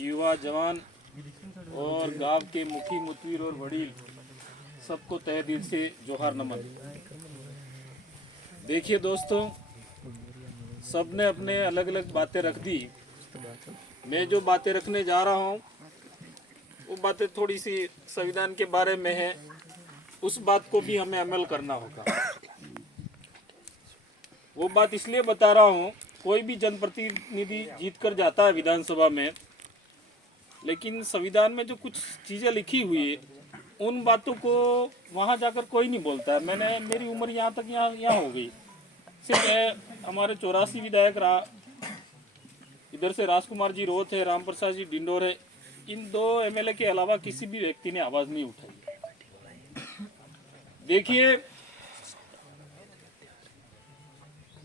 युवा जवान और गांव के मुखी मुतवीर और वडील सबको तहे दिल से जोहार नमन। देखिए दोस्तों, सबने अपने अलग अलग बातें रख दी। मैं जो बातें रखने जा रहा हूँ वो बातें थोड़ी सी संविधान के बारे में है। उस बात को भी हमें अमल करना होगा। वो बात इसलिए बता रहा हूँ, कोई भी जनप्रतिनिधि जीत कर जाता है विधानसभा में, लेकिन संविधान में जो कुछ चीज़ें लिखी हुई है उन बातों को वहाँ जाकर कोई नहीं बोलता है। मेरी उम्र यहाँ तक यहाँ हो गई, सिर्फ हमारे 84 विधायक इधर से राजकुमार जी रोथ है, राम प्रसाद जी डिंडोर है, इन 2 एमएलए के अलावा किसी भी व्यक्ति ने आवाज़ नहीं उठाई। देखिए,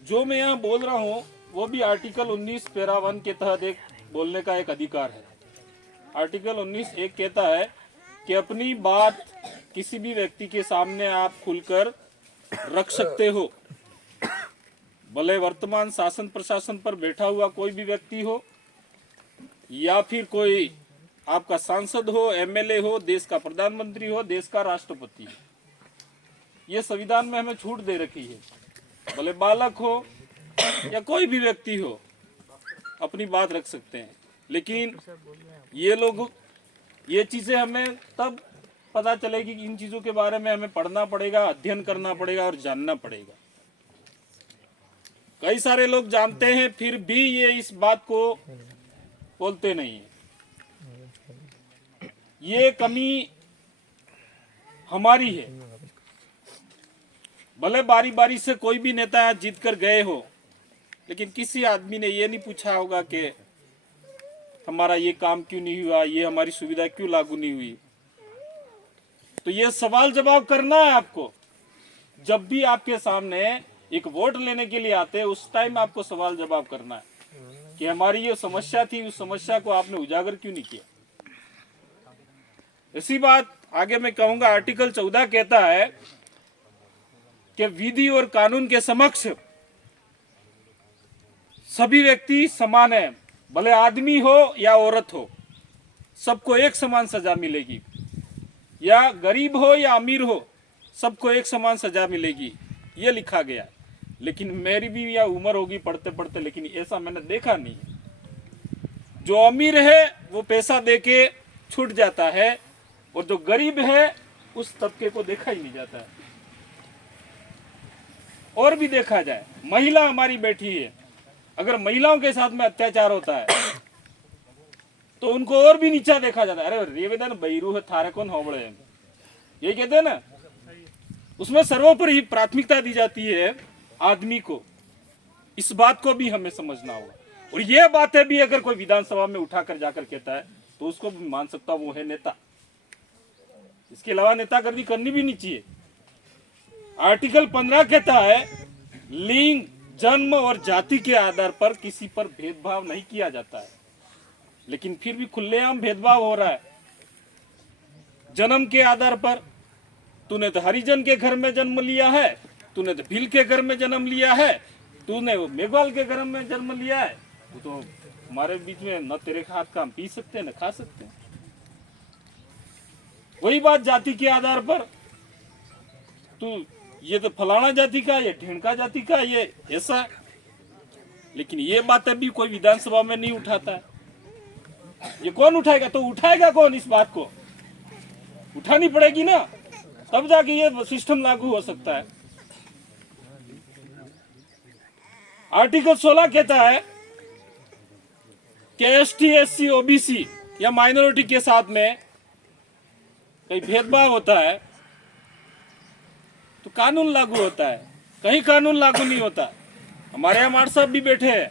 जो मैं यहाँ बोल रहा हूँ वो भी आर्टिकल 19 पैरा 1 के तहत एक बोलने का एक अधिकार है। आर्टिकल 19 एक कहता है कि अपनी बात किसी भी व्यक्ति के सामने आप खुलकर रख सकते हो, भले वर्तमान शासन प्रशासन पर बैठा हुआ कोई भी व्यक्ति हो या फिर कोई आपका सांसद हो, एमएलए हो, देश का प्रधानमंत्री हो, देश का राष्ट्रपति हो। ये संविधान में हमें छूट दे रखी है, भले बालक हो या कोई भी व्यक्ति हो अपनी बात रख सकते हैं। लेकिन ये चीज़ें हमें तब पता चलेगी कि इन चीज़ों के बारे में हमें पढ़ना पड़ेगा, अध्ययन करना पड़ेगा और जानना पड़ेगा। कई सारे लोग जानते हैं फिर भी ये इस बात को बोलते नहीं है। ये कमी हमारी है। भले बारी बारी से कोई भी नेता यहाँ जीत कर गए हो, लेकिन किसी आदमी ने ये नहीं पूछा होगा कि हमारा ये काम क्यों नहीं हुआ, ये हमारी सुविधा क्यों लागू नहीं हुई। तो ये सवाल जवाब करना है आपको। जब भी आपके सामने एक वोट लेने के लिए आते हैं उस टाइम आपको सवाल जवाब करना है कि हमारी ये समस्या थी, उस समस्या को आपने उजागर क्यों नहीं किया। इसी बात आगे मैं कहूंगा। आर्टिकल 14 कहता है कि विधि और कानून के समक्ष सभी व्यक्ति समान है, भले आदमी हो या औरत हो, सबको एक समान सजा मिलेगी। या गरीब हो या अमीर हो, सबको एक समान सजा मिलेगी, ये लिखा गया। लेकिन मेरी भी यह उम्र होगी पढ़ते पढ़ते, लेकिन ऐसा मैंने देखा नहीं है। जो अमीर है वो पैसा देके छूट जाता है और जो गरीब है उस तबके को देखा ही नहीं जाता है। और भी देखा जाए, महिला हमारी बैठी है, अगर महिलाओं के साथ में अत्याचार होता है तो उनको और भी नीचा देखा जाता है। अरे रेवेदन बैरू है, थारे कौन होबड़े हैं, ये कहते हैं ना। उसमें सर्वोपरि प्राथमिकता दी जाती है आदमी को। इस बात को भी हमें समझना होगा। और ये बातें भी अगर कोई विधानसभा में उठाकर जाकर कहता है तो उसको भी मान सकता वो है नेता। इसके अलावा नेतागिरी करनी भी नहीं चाहिए। आर्टिकल 15 कहता है लिंग, जन्म और जाति के आधार पर किसी पर भेदभाव नहीं किया जाता है, लेकिन फिर भी खुलेआम भेदभाव हो रहा है। जन्म के आधार पर तूने तो हरिजन के घर में जन्म लिया है, तूने तो भील के घर में जन्म लिया है, तूने मेघवाल के घर में जन्म लिया है, तो हमारे बीच में न तेरे हाथ का हम पी सकते हैं न खा सकते हैं। वही बात जाति के आधार पर, तू ये तो फलाना जाति का, ये ढेंका जाति का, ये ऐसा। लेकिन ये बातें भी कोई विधानसभा में नहीं उठाता है। ये कौन उठाएगा? तो उठाएगा कौन इस बात को? उठानी पड़ेगी ना, तब जाके ये सिस्टम लागू हो सकता है। आर्टिकल 16 कहता है कि एसटी, एससी, ओबीसी या माइनॉरिटी के साथ में कहीं भेदभाव होता है तो कानून लागू होता है, कहीं कानून लागू नहीं होता। हमारे यहाँ मार साहब भी बैठे हैं,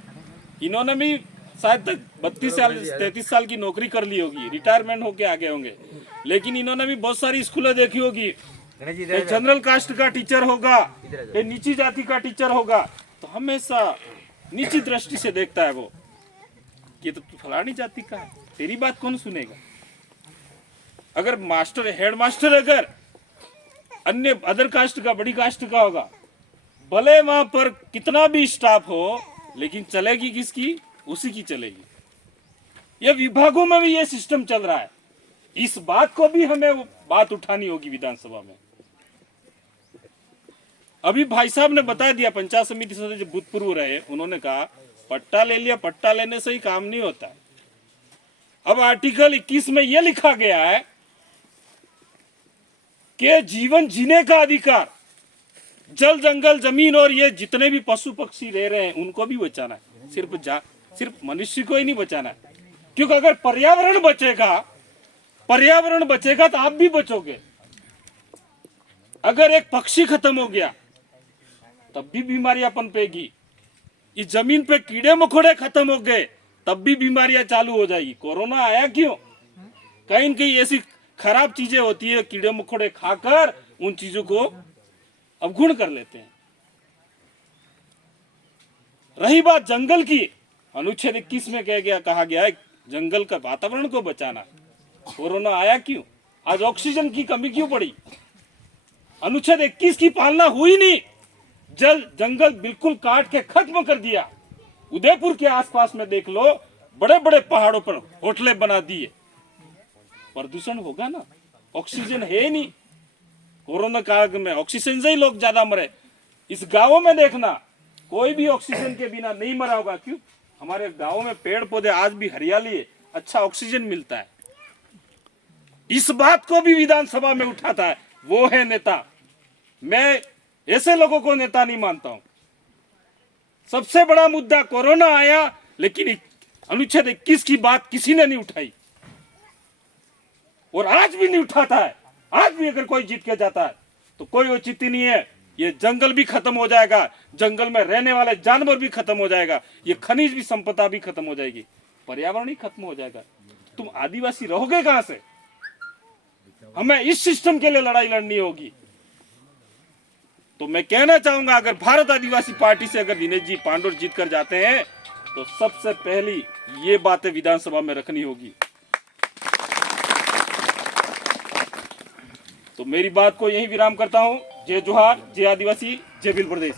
इन्होंने भी शायद तक 32 साल 33 साल की नौकरी कर ली होगी, रिटायरमेंट होके आगे होंगे, लेकिन इन्होंने भी बहुत सारी स्कूलें देखी होगी। जनरल कास्ट का टीचर होगा, नीची जाति का टीचर होगा, तो हमेशा नीची दृष्टि से देखता है वो, ये तो फलानी जाति का है, तेरी बात कौन सुनेगा। अगर मास्टर, हेड मास्टर अगर अन्य अदर कास्ट का, बड़ी कास्ट का होगा, भले वहां पर कितना भी स्टाफ हो, लेकिन चलेगी किसकी? उसी की चलेगी। ये विभागों में भी ये सिस्टम चल रहा है। इस बात को भी हमें बात उठानी होगी विधानसभा में। अभी भाई साहब ने बता दिया, पंचायत समिति सदस्य भूतपूर्व रहे, उन्होंने कहा पट्टा ले लिया, पट्टा लेने से ही काम नहीं होता है। अब आर्टिकल 21 में यह लिखा गया है कि जीवन जीने का अधिकार, जल जंगल जमीन और ये जितने भी पशु पक्षी रह रहे हैं उनको भी बचाना है। सिर्फ मनुष्य को ही नहीं बचाना है, क्योंकि अगर पर्यावरण बचेगा तो आप भी बचोगे। अगर एक पक्षी खत्म हो गया तब भी बीमारियां पनपेगी। इस जमीन पे कीड़े मकोड़े खत्म हो गए तब भी बीमारियां चालू हो जाएगी। कोरोना आया क्यों? कहीं न कहीं ऐसी खराब चीजें होती है, कीड़े मकोड़े खाकर उन चीजों को अवगुण कर लेते हैं। रही बात जंगल की, अनुच्छेद 21 में कहा गया है जंगल का वातावरण को बचाना। कोरोना आया क्यों? आज ऑक्सीजन की कमी क्यों पड़ी? अनुच्छेद 21 की पालना हुई नहीं। जल जंगल बिल्कुल काट के खत्म कर दिया। उदयपुर के आसपास में देख लो, बड़े बड़े पहाड़ों पर होटलें बना दिए। प्रदूषण होगा ना, ऑक्सीजन है ही नहीं। कोरोना काल में ऑक्सीजन से ही लोग ज्यादा मरे। इस गांवों में देखना, कोई भी ऑक्सीजन के बिना नहीं मरा होगा। क्यों? हमारे गांवों में पेड़ पौधे आज भी हरियाली है, अच्छा ऑक्सीजन मिलता है। इस बात को भी विधानसभा में उठाता है वो है नेता। मैं ऐसे लोगों को नेता नहीं मानता हूं। सबसे बड़ा मुद्दा कोरोना आया, लेकिन अनुच्छेद 21 की बात किसी ने नहीं उठाई और आज भी नहीं उठाता है। आज भी अगर कोई जीत के जाता है तो कोई औचित्य नहीं है। ये जंगल भी खत्म हो जाएगा, जंगल में रहने वाले जानवर भी खत्म हो जाएगा, ये खनिज भी संपदा भी खत्म हो जाएगी, पर्यावरण ही खत्म हो जाएगा। तुम आदिवासी रहोगे कहां से? हमें इस सिस्टम के लिए लड़ाई लड़नी होगी। तो मैं कहना चाहूंगा, अगर भारत आदिवासी पार्टी से अगर दिनेश जी पांडुर जीत कर जाते हैं तो सबसे पहली ये बातें विधानसभा में रखनी होगी। तो मेरी बात को यहीं विराम करता हूं। जय जोहार, जय आदिवासी, जय भील प्रदेश।